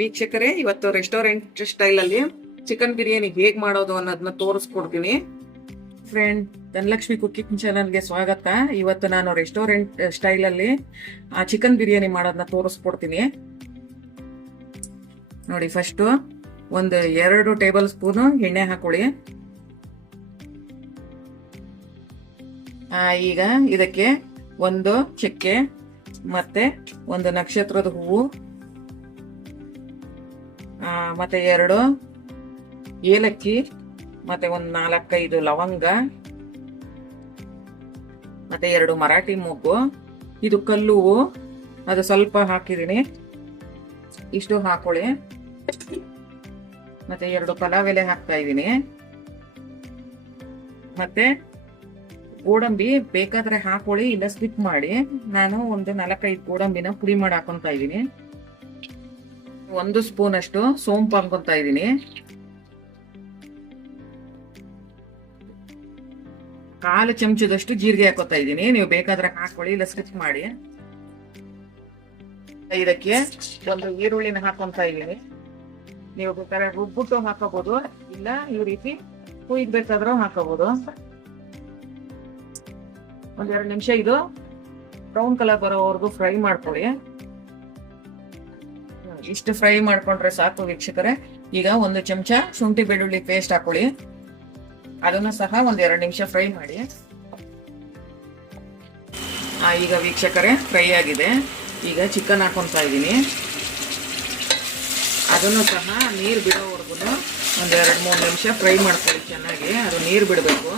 ವೀಕ್ಷಕರೇ, ಇವತ್ತು restaurant style ಅಲ್ಲಿ ಚಿಕನ್ ಬಿರಿಯಾನಿ ಹೇಗ್ ಮಾಡೋದು ಅನ್ನೋದನ್ನ ತೋರಿಸ್ಕೊಡ್ತೀನಿ. ಫ್ರೆಂಡ್, ಧನಲಕ್ಷ್ಮಿ ಕುಕಿಂಗ್ ಚಾನಲ್ಗೆ ಸ್ವಾಗತ. ಇವತ್ತು ನಾನು ರೆಸ್ಟೋರೆಂಟ್ ಸ್ಟೈಲ್ ಅಲ್ಲಿ ಚಿಕನ್ ಬಿರಿಯಾನಿ ಮಾಡೋದನ್ನ ತೋರಿಸ್ಕೊಡ್ತೀನಿ. ನೋಡಿ, ಫಸ್ಟ್ ಒಂದು 2 ಟೇಬಲ್ ಸ್ಪೂನ್ ಎಣ್ಣೆ ಹಾಕೊಳ್ಳಿ. ಈಗ ಇದಕ್ಕೆ ಒಂದು ಚಕ್ಕೆ ಮತ್ತೆ ಒಂದು ನಕ್ಷತ್ರದ ಹೂವು, ಮತ್ತೆ 2 ಏಲಕ್ಕಿ, ಮತ್ತೆ ಒಂದು 4-5 ಲವಂಗ, ಮತ್ತೆ 2 ಮರಾಠಿ ಮೊಗ್ಗು. ಇದು ಕಲ್ಲು ಹೂವು, ಅದು ಸ್ವಲ್ಪ ಹಾಕಿದೀನಿ, ಇಷ್ಟು ಹಾಕೊಳ್ಳಿ. ಮತ್ತೆ 2 ಪಲಾವ್ ಎಲೆ ಹಾಕ್ತಾ ಇದೀನಿ. ಮತ್ತೆ ಗೋಡಂಬಿ ಬೇಕಾದ್ರೆ ಹಾಕೊಳ್ಳಿ, ಇಲ್ಲ ಸ್ಕಿಪ್ ಮಾಡಿ. ನಾನು ಒಂದು 4-5 ಗೋಡಂಬಿನ ಪುಡಿ ಮಾಡಿ ಹಾಕೊಂತ ಇದೀನಿ. 1 ಸ್ಪೂನ್ ಅಷ್ಟು ಸೋಂಪು ಹಾಕೊಂತ ಇದೀನಿ. ಕಾಲು ಚಮಚದಷ್ಟು ಜೀರಿಗೆ ಹಾಕೋತಾ ಇದೀನಿ. ನೀವು ಬೇಕಾದ್ರೆ ಹಾಕೊಳ್ಳಿ, ಇಲ್ಲ ಸ್ಕಿಪ್ ಮಾಡಿ. ಇದಕ್ಕೆ ಒಂದು ಈರುಳ್ಳಿನ ಹಾಕೊಂತ ಇದೀನಿ. ನೀವು ಬೇಕಾದ್ರೆ ರುಬ್ಬಿಟ್ಟು ಹಾಕೋಬಹುದು, ಇಲ್ಲ ಈ ರೀತಿ ಕುಯ್ದು ಬೇಕಾದ್ರೂ ಹಾಕೋಬಹುದು. 1-2 ನಿಮಿಷ ಇದು ಬ್ರೌನ್ ಕಲರ್ ಬರೋವರೆಗೂ ಫ್ರೈ ಮಾಡ್ಕೊಳ್ಳಿ. ಇಷ್ಟು ಫ್ರೈ ಮಾಡ್ಕೊಂಡ್ರೆ ಸಾಕು ವೀಕ್ಷಕರೇ. ಈಗ 1 ಚಮಚ ಶುಂಠಿ ಬೆಳ್ಳುಳ್ಳಿ ಪೇಸ್ಟ್ ಹಾಕೊಳ್ಳಿ, ಅದನ್ನು ಸಹ 1-2 ನಿಮಿಷ ಫ್ರೈ ಮಾಡಿ. ಈಗ ವೀಕ್ಷಕರೇ ಫ್ರೈ ಆಗಿದೆ. ಈಗ ಚಿಕನ್ ಹಾಕೊಂತ ಇದ್ದೀನಿ. ಅದನ್ನು ಸಹ ನೀರು ಬಿಡೋವರೆಗೂ 1-2-3 ನಿಮಿಷ ಫ್ರೈ ಮಾಡ್ಕೊಳ್ಳಿ ಚೆನ್ನಾಗಿ. ಅದು ನೀರು ಬಿಡಬೇಕು,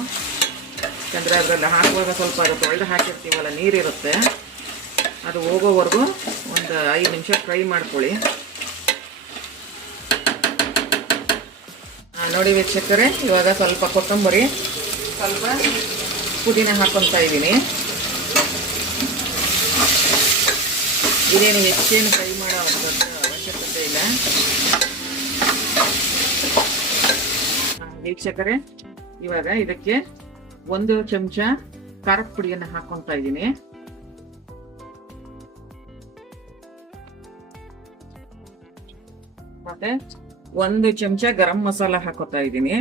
ಯಾಕಂದ್ರೆ ಅದರಲ್ಲಿ ಹಾಕುವಾಗ ಸ್ವಲ್ಪ ಅದು ತೊಳೆದು ಹಾಕಿರ್ತೀವಲ್ಲ, ನೀರಿರುತ್ತೆ. ಅದು ಹೋಗೋವರೆಗೂ ಒಂದು 5 ನಿಮಿಷ ಫ್ರೈ ಮಾಡ್ಕೊಳ್ಳಿ. ನೋಡಿ ವೀಕ್ಷಕರೇ, ಇವಾಗ ಸ್ವಲ್ಪ ಕೊತ್ತಂಬರಿ, ಸ್ವಲ್ಪ ಪುದೀನ ಹಾಕೊತಾ ಇದ್ದೀನಿ. ಇದೇನು ಹೆಚ್ಚೇನು ಫ್ರೈ ಮಾಡೋ ಅವಶ್ಯಕತೆ ಇಲ್ಲ. ವೀಕ್ಷಕರೇ, ಇವಾಗ ಇದಕ್ಕೆ 1 ಚಮಚ ಖಾರದ ಪುಡಿಯನ್ನು ಹಾಕೊತಾ ಇದ್ದೀನಿ. ಮತ್ತೆ 1 ಚಮಚ ಗರಂ ಮಸಾಲ ಹಾಕೋತಾ ಇದ್ದೀನಿ.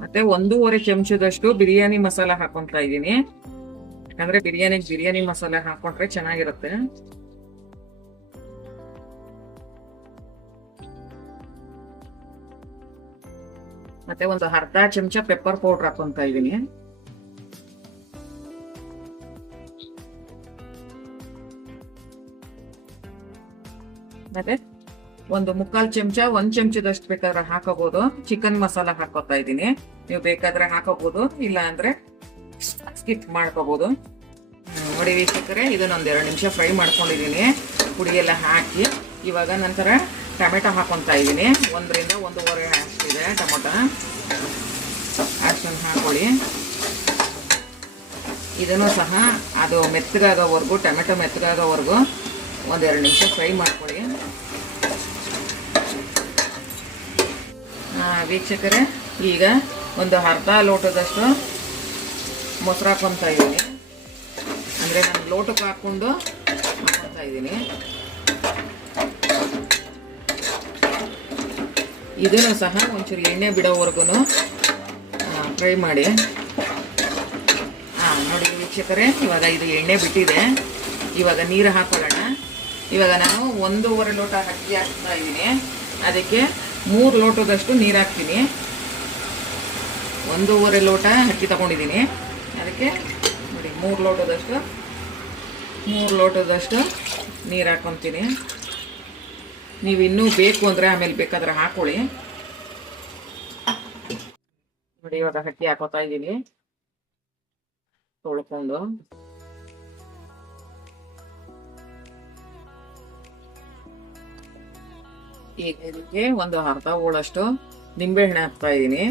ಮತ್ತೆ 1.5 ಚಮಚದಷ್ಟು ಬಿರಿಯಾನಿ ಮಸಾಲ ಹಾಕೊಂತ ಇದ್ದೀನಿ. ಯಾಕಂದ್ರೆ ಬಿರಿಯಾನಿ ಮಸಾಲ ಹಾಕೊಂಡ್ರೆ ಚೆನ್ನಾಗಿರುತ್ತೆ. ಮತ್ತೆ ಒಂದು ಅರ್ಧ ಚಮಚ ಪೆಪ್ಪರ್ ಪೌಡರ್ ಹಾಕೊಂತ ಇದ್ದೀನಿ. ಮತ್ತೆ ಒಂದು 1/4 ಚಮಚ 1 ಚಮಚದಷ್ಟು ಬೇಕಾದ್ರೆ ಹಾಕೋಬಹುದು ಚಿಕನ್ ಮಸಾಲ ಹಾಕೋತಾ ಇದ್ದೀನಿ. ನೀವು ಬೇಕಾದ್ರೆ ಹಾಕೋಬಹುದು, ಇಲ್ಲ ಅಂದ್ರೆ ಸ್ಕಿಪ್ ಮಾಡ್ಕೋಬಹುದು. ನೋಡಿ ವೀಕ್ಷಕರೇ, ಇದನ್ನ 1-2 ನಿಮಿಷ ಫ್ರೈ ಮಾಡ್ಕೊಂಡಿದ್ದೀನಿ ಪುಡಿ ಎಲ್ಲ ಹಾಕಿ. ಇವಾಗ ನಂತರ ಟೊಮೆಟೊ ಹಾಕೊಂತ ಇದ್ದೀನಿ. 1ರಿಂದ 1.5 ಅಷ್ಟಿದೆ ಟೊಮೆಟೊ, ಅಷ್ಟನ್ನು ಹಾಕೊಳ್ಳಿ. ಇದನ್ನು ಸಹ ಅದು ಮೆತ್ತಗಾಗೋವರೆಗೂ, ಟೊಮೆಟೊ ಮೆತ್ತಗಾಗೋವರೆಗೂ 1-2 ನಿಮಿಷ ಫ್ರೈ ಮಾಡ್ಕೊಳ್ಳಿ. ವೀಕ್ಷಕರೇ, ಈಗ ಒಂದು ಅರ್ಧ ಲೋಟದಷ್ಟು ಮೊಸರು ಹಾಕೊತ ಇದ್ದೀನಿ. ಅಂದರೆ ನಾನು ಲೋಟಕ್ಕೆ ಹಾಕ್ಕೊಂಡು ಹಾಕೊತ ಇದ್ದೀನಿ. ಇದನ್ನು ಸಹ ಒಂಚೂರು ಎಣ್ಣೆ ಬಿಡೋವರೆಗೂ ಫ್ರೈ ಮಾಡಿ. ನೋಡಿ ವೀಕ್ಷಕರೇ, ಇವಾಗ ಇದು ಎಣ್ಣೆ ಬಿಟ್ಟಿದೆ. ಇವಾಗ ನೀರು ಹಾಕೊಳ್ಳೋಣ. ಇವಾಗ ನಾನು 1.5 ಲೋಟ ಅಕ್ಕಿ ಹಾಕ್ತಾ ಇದ್ದೀನಿ. ಅದಕ್ಕೆ 3 ಲೋಟದಷ್ಟು ನೀರು ಹಾಕ್ತೀನಿ. 1.5 ಲೋಟ ಅಕ್ಕಿ ತಗೊಂಡಿದ್ದೀನಿ. ಅದಕ್ಕೆ ನೋಡಿ 3 ಲೋಟದಷ್ಟು ನೀರು ಹಾಕ್ಕೊತೀನಿ. ನೀವು ಇನ್ನೂ ಬೇಕು ಅಂದರೆ ಆಮೇಲೆ ಬೇಕಾದ್ರೆ ಹಾಕೊಳ್ಳಿ. ನೋಡಿ, ಇವಾಗ ಅಕ್ಕಿ ಹಾಕೋತಾ ಇದ್ದೀನಿ ತೊಳ್ಕೊಂಡು. ಈಗ ಇದಕ್ಕೆ ಒಂದು ಅರ್ಧ ಹೋಳಷ್ಟು ನಿಂಬೆಹಣ್ಣು ಹಾಕ್ತಾ ಇದ್ದೀನಿ.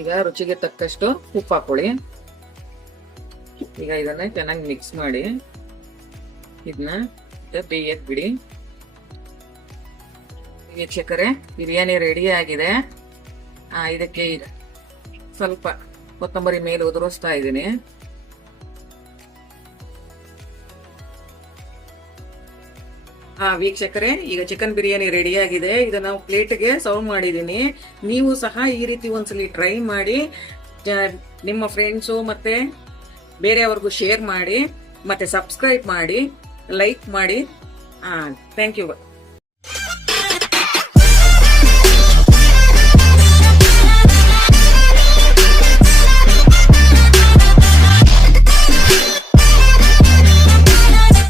ಈಗ ರುಚಿಗೆ ತಕ್ಕಷ್ಟು ಉಪ್ಪು ಹಾಕೊಳ್ಳಿ. ಈಗ ಇದನ್ನ ಚೆನ್ನಾಗಿ ಮಿಕ್ಸ್ ಮಾಡಿ ಇದನ್ನ ಮತ್ತೆ ಬೇಯಕ್ ಬಿಡಿ. ವೀಕ್ಷಕರೇ, ಬಿರಿಯಾನಿ ರೆಡಿ ಆಗಿದೆ. ಇದಕ್ಕೆ ಈಗ ಸ್ವಲ್ಪ ಕೊತ್ತಂಬರಿ ಮೇಲೆ ಉದುರಿಸ್ತಾ ಇದ್ದೀನಿ. ವೀಕ್ಷಕರೇ, ಈಗ ಚಿಕನ್ ಬಿರಿಯಾನಿ ರೆಡಿ ಆಗಿದೆ. ಇದು ನಾವು ಪ್ಲೇಟ್ಗೆ ಸರ್ವ್ ಮಾಡಿದ್ದೀನಿ. ನೀವು ಸಹ ಈ ರೀತಿ ಒಂದ್ಸಲಿ ಟ್ರೈ ಮಾಡಿ, ನಿಮ್ಮ ಫ್ರೆಂಡ್ಸು ಮತ್ತೆ ಬೇರೆಯವ್ರಿಗೂ ಶೇರ್ ಮಾಡಿ, ಮತ್ತೆ ಸಬ್ಸ್ಕ್ರೈಬ್ ಮಾಡಿ, ಲೈಕ್ ಮಾಡಿ. Thank you.